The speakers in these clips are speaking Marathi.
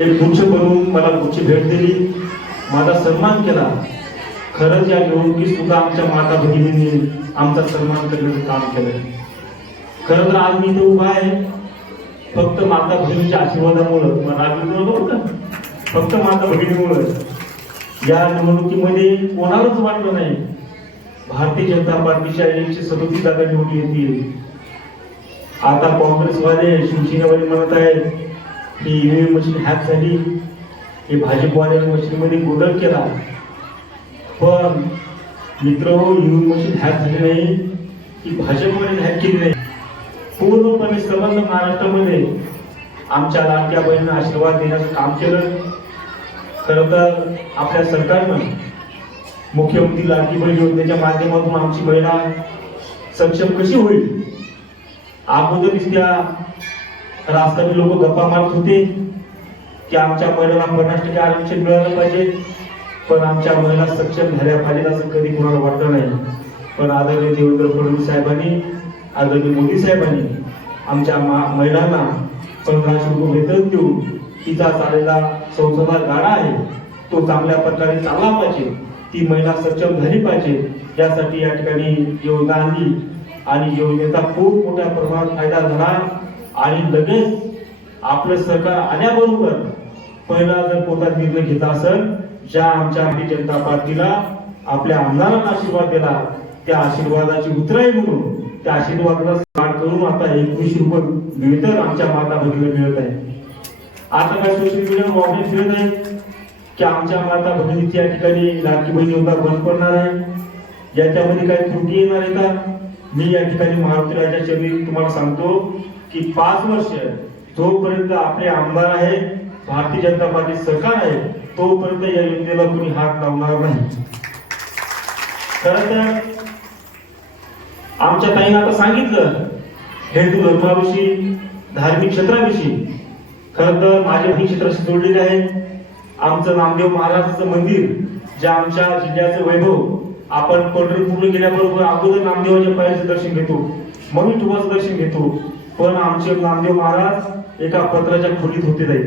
एक गुच्छ बनवून मला गुच्छ भेट दिली. माझा सन्मान केला. खरंच या निवडणुकीत सुद्धा आमच्या माता भगिनींनी आमचा सन्मान करण्याचं काम केलं. खरं तर आज मी इथे उभा आहे. फक्त माता भगिनीच्या आशीर्वादामुळं मला राजवीर फक्त माता भगिनीमुळं. या निवडणुकीमध्ये कोणालाच वाटलं नाही. भारतीय जनता पार्टीच्या एकशे सदोतीस जागा निवडून येतील. आता काँग्रेसवाले शिवसेनेवाले म्हणत आहेत ती ईव्हीएम मशीन हॅक झाली हे भाजपवाल्या मशीनमध्ये गोंधळ केला. पण मित्र ईव्हीएम मशीन हॅक झाली नाही की भाजपमध्ये हॅक केली नाही. पूर्णपणे संबंध महाराष्ट्रामध्ये आमच्या लाडक्या बहिणींना आशीर्वाद देण्याचं काम केलं. खरं तर आपल्या सरकारनं मुख्यमंत्री लाडकी बहीण योजनेच्या माध्यमातून आमची महिला सक्षम कशी होईल? अगोदर त्या तर राजकारणी लोक गप्पा मारत होते की आमच्या महिलांना पन्नास टक्के आरक्षण मिळालं पाहिजे पण आमच्या महिला सक्षम झाल्या पाहिजेत असं कधी कोणाला वाटलं नाही. पण आदरणीय देवेंद्र फडणवीस साहेबांनी आदरणीय मोदी साहेबांनी आमच्या मा- महिलांना पंधराशे रुपये वेतन देऊन तिचा चाललेला संसदा गाडा आहे तो चांगल्या प्रकारे चालला पाहिजे ती महिला सक्षम झाली पाहिजे यासाठी या ठिकाणी योजना आणली आणि योजनेचा खूप मोठ्या प्रमाणात फायदा झाला. आणि लगेच आपलं सरकार आल्याबरोबर पहिला जर कोणता निर्णय घेत असेल ज्या आमच्या भारतीय जनता पार्टीला आपल्या आमदारांना आशीर्वाद दिला त्या आशीर्वादाची उतराई म्हणून त्या आशीर्वादाला स्मार्ट करून आता एकवीस रुपये मिळतं आमच्या माता भगिनीला मिळत आहे. आता काय सोशल मीडियावर वापरण्यात फिरत आहे की आमच्या माता भगिनीची या ठिकाणी लाडकी बहीण योजना बंद पडणार आहे. याच्यामध्ये काही त्रुटी येणार आहे का? मी या ठिकाणी महाराष्ट्र राज्याच्या मी तुम्हाला सांगतो की पाच वर्ष जोपर्यंत आपले आमदार आहे भारतीय जनता पार्टी सरकार आहे तोपर्यंत या योजनेला कोणी हात लावणार नाही. खरं तर आमच्या ताईनं आता सांगितलं हिंदू धर्माविषयी धार्मिक क्षेत्राविषयी. खरं तर माझे ही क्षेत्राशी जोडलेले आहे. आमचं नामदेव महाराजाचं मंदिर जे आमच्या जिल्ह्याचं वैभव आपण पंढरपूर गेल्याबरोबर अगोदर नामदेवाच्या पायाचं दर्शन घेतो. मग विठोबाचं दर्शन घेतो. पण आमचे नामदेव महाराज एका पत्राच्या खोलीत होते जाईल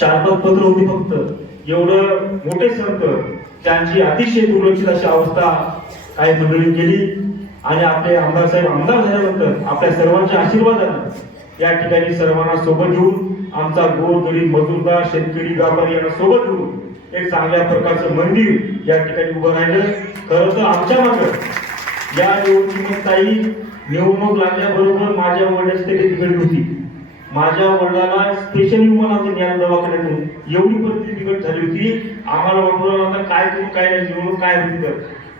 चार पाच पत्र होती फक्त. एवढं मोठे संत त्यांची अतिशय दुर्लक्षित अशी अवस्था काही मंडळी केली. आणि आपले आमदार साहेब आमदार झाल्यानंतर आपल्या सर्वांच्या आशीर्वादानं या ठिकाणी सर्वांना सोबत घेऊन आमचा गोर गरीब मजूरदार शेतकरी व्यापारी यांना सोबत घेऊन एक चांगल्या प्रकारचं मंदिर या ठिकाणी उभं राहिलं. खरं तर आमच्या मागं या निवडणुकीत निवडणूक लागल्याबरोबर माझ्या वडिलांची तरी बिघडली होती. माझ्या वडिलांना स्पेशली मला ज्ञान दवाखान्यातून एवढी परिस्थिती बिघड झाली होती. आम्हाला वाटलं आता काय करू काय नाही निवडणूक काय होती तर.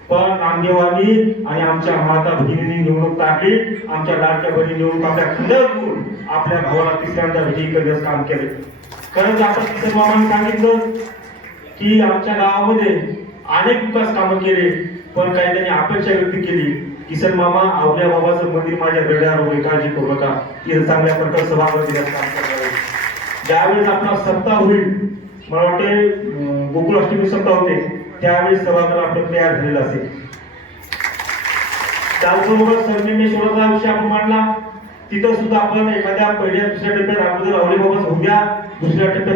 पण नामदेवानी आणि आमच्या माता भगिनी निवडणूक टाकली. आमच्या लाडक्या बहिणी निवडणूक आपल्या खांद्यावर घेऊन आपल्या भावाला तिसऱ्यांदा विजयी करण्याचं काम केलं. खरंच आता किसन मामाने सांगितलं की आमच्या गावामध्ये अनेक विकास कामं केले. पण काही त्यांनी अपेक्षा व्यक्त केली किसन मामा आपल्या बाबाचं मंदिर माझ्या गड्यावर उभे काळजी करू नका. चांगल्या प्रकारे सभागृह काम ज्यावेळेस आपला सत्ता होईल मला वाटते गोकुळ अष्टमी सत्ता होते त्यावेळेस सभागृह आपलं तयार झालेलं असेल. त्याचबरोबर सरनिर्णय विषय आपण मांडला. तिथं सुद्धा आपण एखाद्या पहिल्या दुसऱ्या टप्प्यात अगोदर आवले होऊ द्या दुसऱ्या टप्प्यात